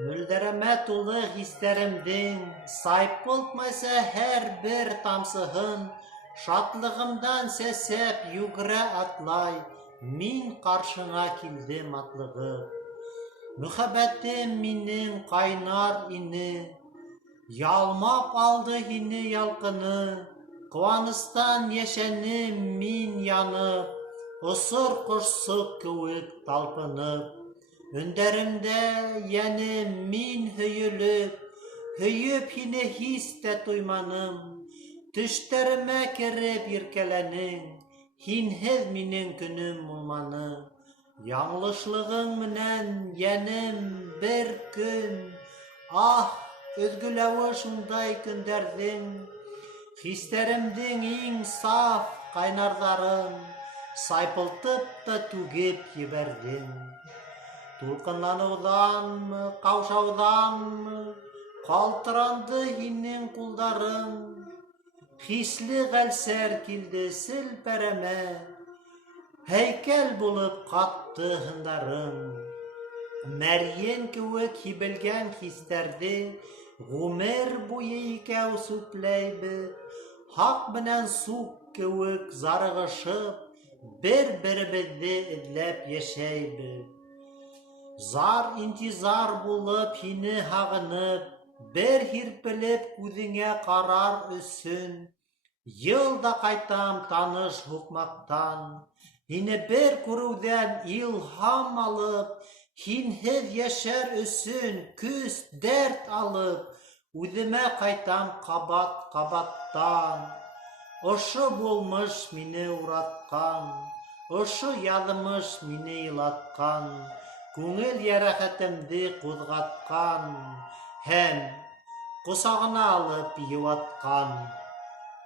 Мөлдерәмә тулы хистәремдең, сайып булмайса һәр бер тамсыһын, шатлығымдан сәсәп югрә атлай, мин ҡаршыңа килдем атлығып. Мөхәббәтем минең ҡайнар ине, ялмап алды һине ялҡыны, ҡыуаныстан йәшәнем мин янып, осор ҡошсоҡ кеүек талпынып. Өндәремдә йәнем мин һөйөлөп, һөйөп һине һис тә туйманым. Төштәремә кереп иркәләнең, һинһеҙ минең көнөм булманы. Яңлышлығың менән йәнем бер көн, өҙгөләүе шундай көндәрҙең. Хистәремдең иң саф ҡайнарҙарын сайпылтып та түгеп ебәрҙең. Тулҡынланыуҙанмы, ҡаушауҙанмы, ҡалтыранды һинең ҡулдарың. Хисле ғәлсәр килде селпәрәмә, һәйкәл булып ҡатты һындарың. Мәрйен кеүек һибелгән хистәрҙе ғүмер буйы икәү сүпләйбеҙ. Һаҡ менән сүк кеүек зарығышып, бер-беребеҙҙе эҙләп йәшәйбеҙ. Зар-интизар булып һине һағынып, бер һирпелеп күҙеңә ҡарар өсөн, йыл да ҡайтам таныш һуҡмаҡтан. Һине бер күреүҙән илһам алып, һинһеҙ йәшәр өсөн көс, дәрт алып, үҙемә ҡайтам ҡабат-ҡабаттан. Ошо булмыш мине уратҡан, ошо яҙмыш мине илатҡан, күңел йәрәхәтемде ҡуҙғатҡан һәм ҡосағына алып йыуатҡан.